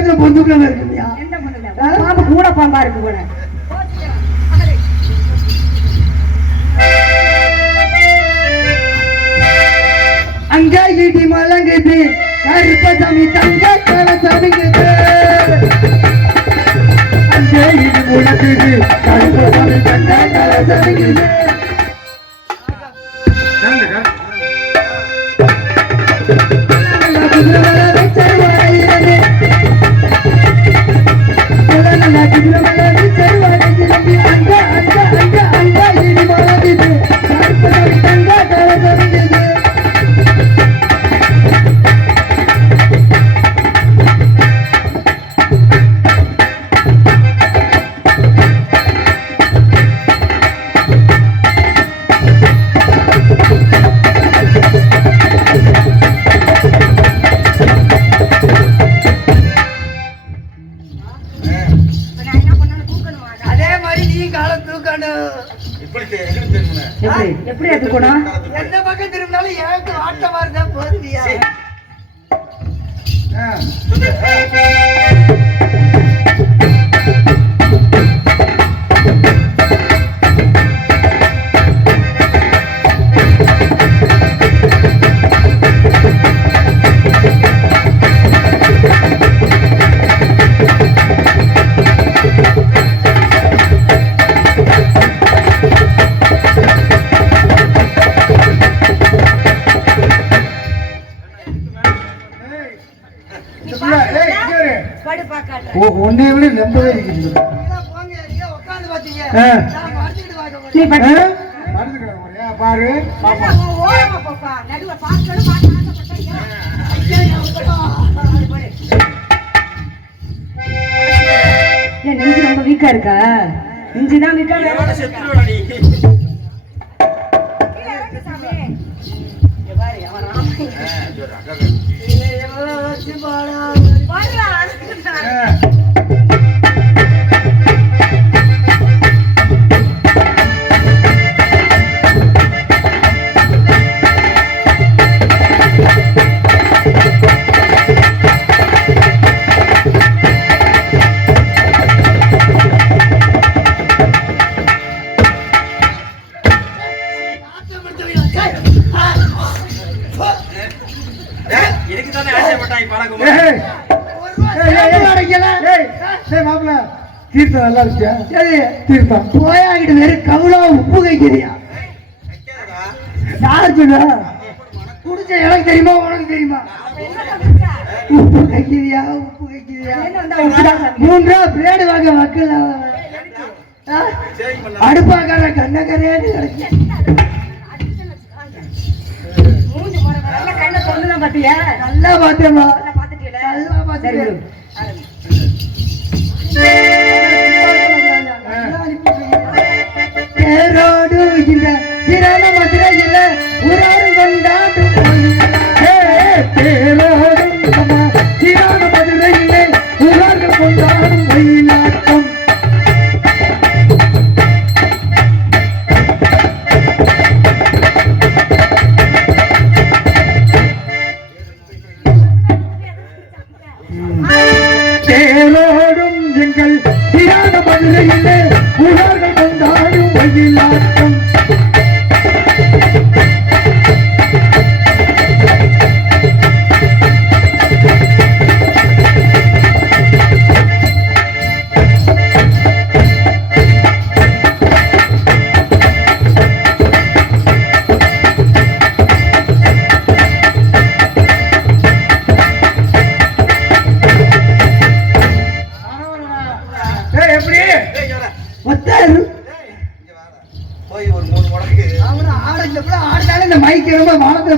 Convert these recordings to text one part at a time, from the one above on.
இடத்துல பொந்துக்குள்ள இருக்குயா. எந்த பொந்துல? பாம்பு கூட பாம்பா இருக்கு கூட. அங்க இடி மலங்குது கருப்பசாமி தங்க கலசமிங்குது. அங்க இடி முழங்குது கருப்பசாமி தங்க கலசமிங்குது. எப்படி அதுக்கணும்? எந்த பக்கம் திரும்பினாலும் எனக்கு ஆட்டமா இருந்தா போதுவியா? ஒன்னே விட நம்பவே இருக்குது. பாரு நெஞ்சு ரொம்ப வீக்கா இருக்கா? நெஞ்சுதான் வீக்கா. தீர்த்தம் நல்லா இருக்கியா? சரி தீர்த்தம் போயாகிட்டு வேற கவுளா உப்பு கைக்கிறியா? யார் சொன்னா? குடிச்ச எனக்கு தெரியுமா உனக்கு தெரியுமா? உப்பு கைக்கிறியா? உப்பு கைக்கிறியா? 3 ரூபா பிளேடு வாங்க மக்கள் அடுப்பாக்கார கண்ணக்கரையான்னு கிடைக்கும். நல்லா பார்த்தேம்மா. நல்லா பார்த்துட்டு பேரோடு இல்ல சிறான மதுரை இல்ல ஊராறு கொண்டாடு பேரோடும் சிறான மதுரை இல்லை ஊராறு கொண்டாடும் மயிலாட்டம். பேரோடும் எங்கள் சிறான மதுரை இல்லை ஊராறு கொண்டாடும் மயிலாட்டம்.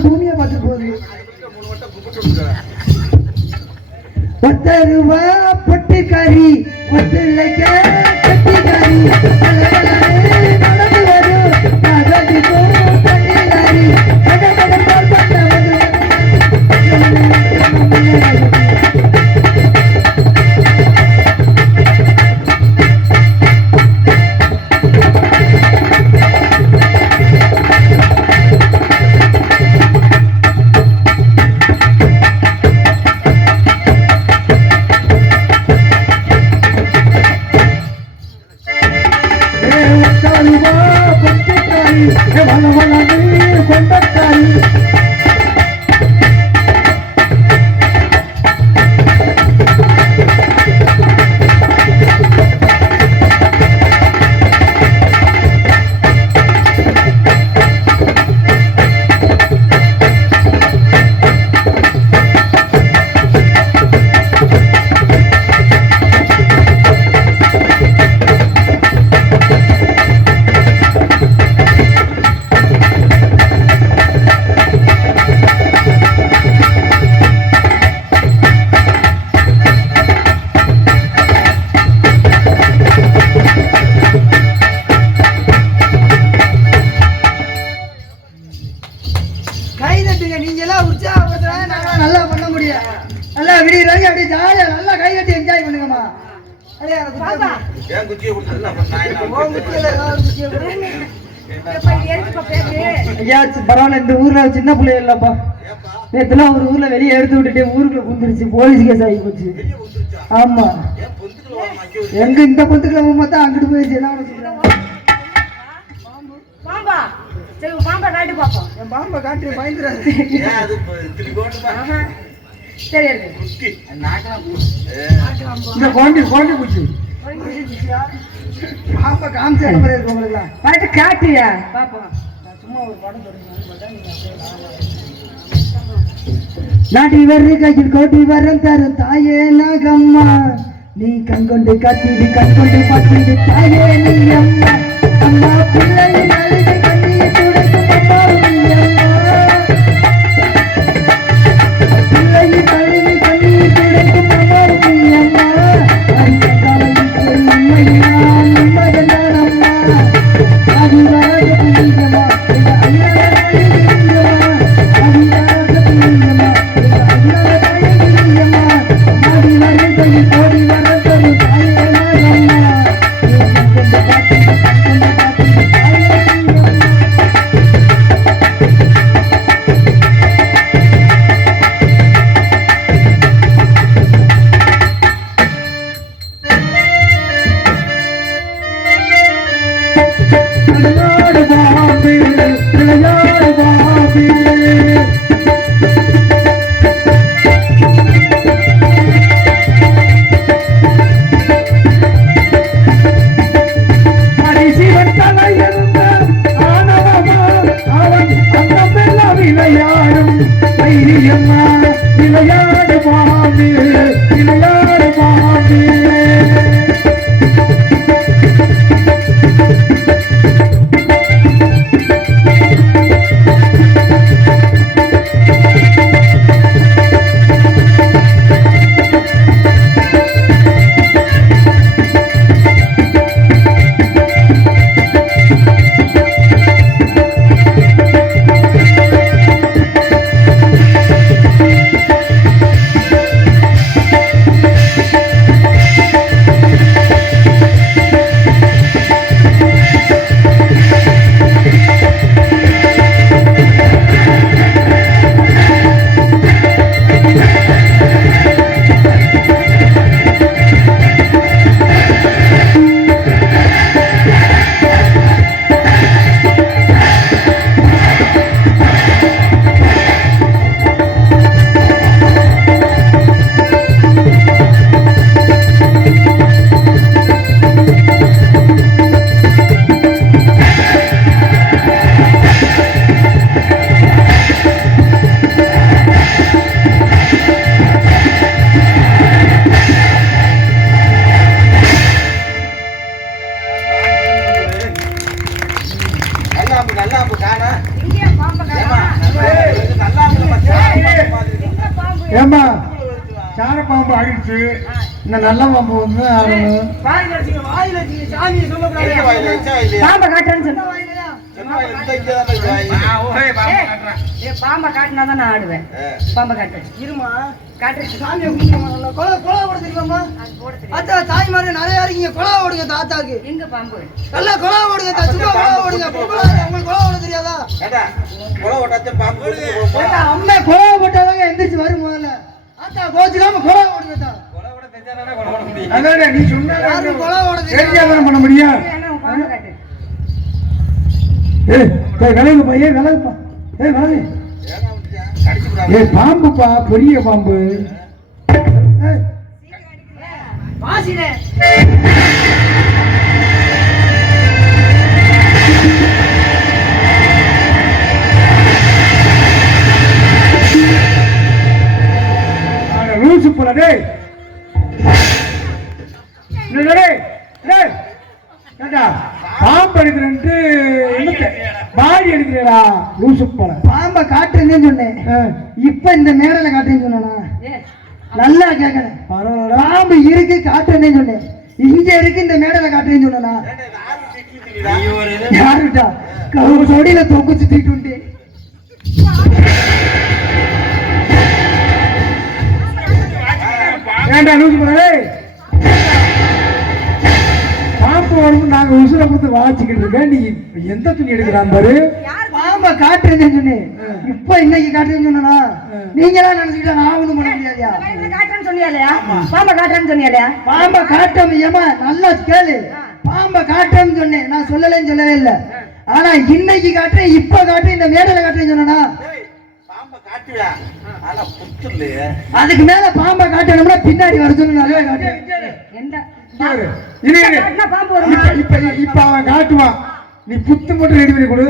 பூமியை பார்த்து போகுது. 10 ரூபா பொட்டுக்காரி ஒத்துழைக்க கட்டிக்காரி நடந்து வரும் கட்டிக்காரி நல்லா பண்ண முடியும். நல்லா விடியறாங்க அப்படியே ஜாலியா நல்லா கை கட்டி என்ஜாய் பண்ணுங்கம்மா. அடே அந்த பாப்பா ஏன் குச்சியை கொடுத்தா அப்ப நான் உன் குச்சியில ஏதாவது குச்சியை கொடு. எப்ப ஏறிப்பா பேசி ஐயா பரவாயில்ல, இந்த ஊர்ல சின்ன பிள்ளை இல்லப்பா. ஏப்பா நேற்றுலாம் ஒரு ஊர்ல வெளியே எடுத்து விட்டுட்டு ஊருக்குள்ள புந்துருச்சு, போலீஸ் கேஸ் ஆகி போச்சு. வெளிய வந்துருச்சா ஆமா, ஏன் பொந்துக்குள்ள வர மாக்கி எங்க இந்த பொந்துக்குள்ள பார்த்தா அங்கிட்டு போயிடுச்சு. என்ன பண்ண சொல்றேன்? பாம்பா சரி பாம்பா காட்டு பாப்போம் என் பாம்பை காட்டு பயந்துடாது. ஏன் அது திருப்பி போட்டுப்பா சரி இருக்கு குச்சி நாக்கலாம் இந்த கோண்டி பூச்சி பாம்பை காமிச்ச மாதிரி இருக்கு உங்களுக்குலாம். பாட்டு காட்டியா பாப்போம் சும்மா ஒரு படம் தொடங்கி நாட்டி வர்ற கையில் கோட்டி வரம் தரும் தாயே நாகம்மா, நீ கண்கொண்டு காத்திடு கண்கொண்டு பார்த்திடு தாயே நீ அம்மா. அம்மா பிள்ளை அழுது கண்ணீர் துடைக்கும் அம்மா நீ அம்மா. பிள்ளை அழுது கண்ணீர் துடைக்கும் அம்மா நீ அம்மா. அறிந்தாலும் உண்மையான் உண்மைதான் அம்மா. அது வராத புண்ணியமா இந்த ஐயா விளையாடு பாம்பு விளையாடு பாம்பு. ஏமா சார பாம்பு ஆயிடுச்சு, இந்த நல்ல பாம்பு வந்து பாம்பை காட்டுறேன்னு சொன்ன பாம்பை காட்டினா தான் நான் ஆடுவேன். பாம்பை காட்டுறேன் இருமா காட்டு சாமியை கும்பிடுமா. கொலை ஓட தெரியுமாம்மா? அத்தா தாய் மாதிரி நிறைய இருக்கீங்க. கொலை ஓடுங்க தாத்தாக்கு. எங்க பாம்பு நல்லா கொலை ஓடுங்க தா. சும்மா கொலை ஓடுங்க. உங்களுக்கு கொலை ஓட தெரியாதா? அம்மா கொலை போட்டாதாங்க எந்திரிச்சு வரும். முதல்ல ஆத்தா கோச்சுக்காம கொலை ஓடுங்க தா. நீ சொன்னா கொலை ஓட தெரியாம பண்ண முடியும். பாம்பை காட்டு விலகுப்பா. விலகுப்பா. விலகு. பாம்புப்பா, பெரிய பாம்பு. வாசினே லூசு போல பாம்பு எடுக்கிறேன்ட்டு பாடி எடுக்கிறா லூசு போல. பாம்பை காட்டுன்னு சொன்னேன், இப்ப இந்த மேடல காட்டுன்னு சொன்னா நல்லா கேட்கல. பரவாயில்ல, பாம்பு இருக்கு காட்டுன்னு சொன்னேன், இங்க இருக்கு இந்த மேடல காட்டுன்னு சொன்னா யாருட்டா சொடியில தொக்கு சுத்திட்டு ஏன்டா லூசு பண்ணே பாம்பு வரும் நாங்க உசுரை கொடுத்து வாச்சிக்கிட்டு இருக்கேன் நீ எந்த துணி எடுக்கிறான் பாரு பாம்பை காட்டுறேன்னு சொன்னேன் இப்ப இன்னைக்கு காட்டுறேன்னு சொன்னா நீங்களா நினைச்சுக்கிட்டா நான் ஒண்ணும் பண்ண முடியாதியா காட்டுறேன்னு சொன்னியா பாம்பை காட்டுறேன்னு சொன்னியா பாம்பை காட்டம் ஏமா நல்லா கேளு பாம்பை காட்டுறேன்னு சொன்னேன் நான் சொல்லலன்னு சொல்லவே இல்லை ஆனா இன்னைக்கு காட்டுறேன் இப்ப காட்டுறேன் இந்த மேடையில காட்டுறேன்னு சொன்னா ஏய், பாம்பை காட்டுவியா ஆனா புத்து இல்லையே அதுக்கு மேல பாம்பை காட்டணும்னா பின்னாடி வர சொல்லு நல்லாவே காட்டுறேன் எந்த இரு, இரு. காட்டுனா பாம்பு வருமா இப்ப அவன் காட்டுவான் நீ புத்து மட்டும் ரெடி பண்ணி கொடு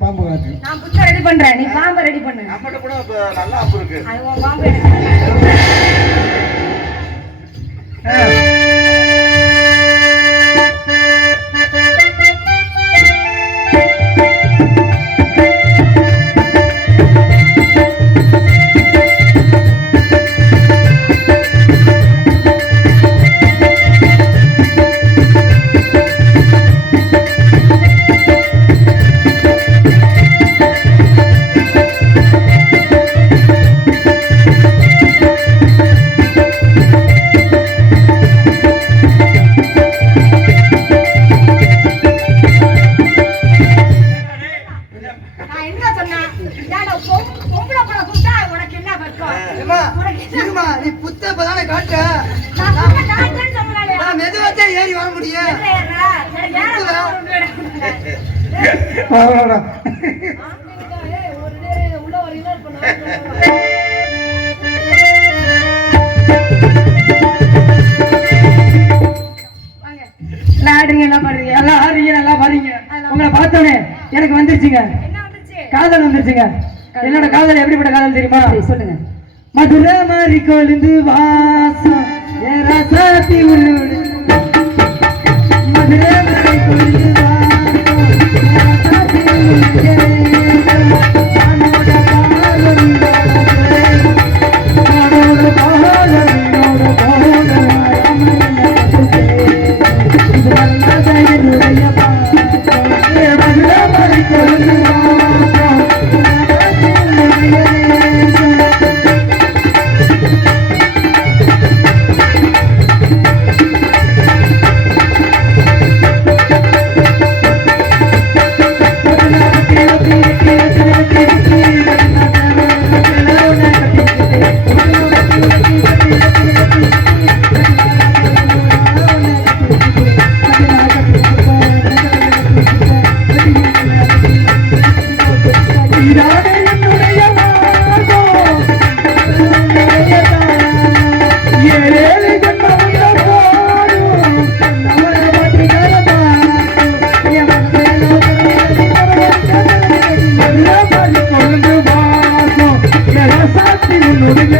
பாம்பு காட்டு நான் புத்த ரெடி பண்றேன் நீ பாம்பை ரெடி பண்ணு நம்மகிட்ட கூட இப்ப நல்ல அப்பு இருக்கு அது உன் பாம்பு எனக்கு நான் என்ன சொன்னேன் ஏன்டா பொம்பளை பழம் கூப்பிட்டா உனக்கு என்ன பக்கம் இருமா நீ புத்த இப்பதானே காட்டுற நான் புத்த காட்டுறேன்னு சொன்னாலே நான் மெதுவாத்தான் ஏறி வர முடியும் பரவாயில்ல. ஆடுறீங்க நல்லா பாடுறீங்க நல்லா ஆடுறீங்க நல்லா பாடுறீங்க உங்களை பார்த்தோன்னே எனக்கு வந்துருச்சுங்க என்ன வந்துச்சு காதல் வந்துருச்சுங்க என்னோட காதல் எப்படிப்பட்ட காதல் தெரியுமா சொல்லுங்க மதுரை மாதிரி கொழுந்து வாசம் ஏ ராசாத்தி உள்ளோடு மதுரை மாதிரி கொழுந்து வாசம் ஏ ராசாத்தி உள்ளோடு கொழுந்து வாசம் என சாத்தி உன்னுடைய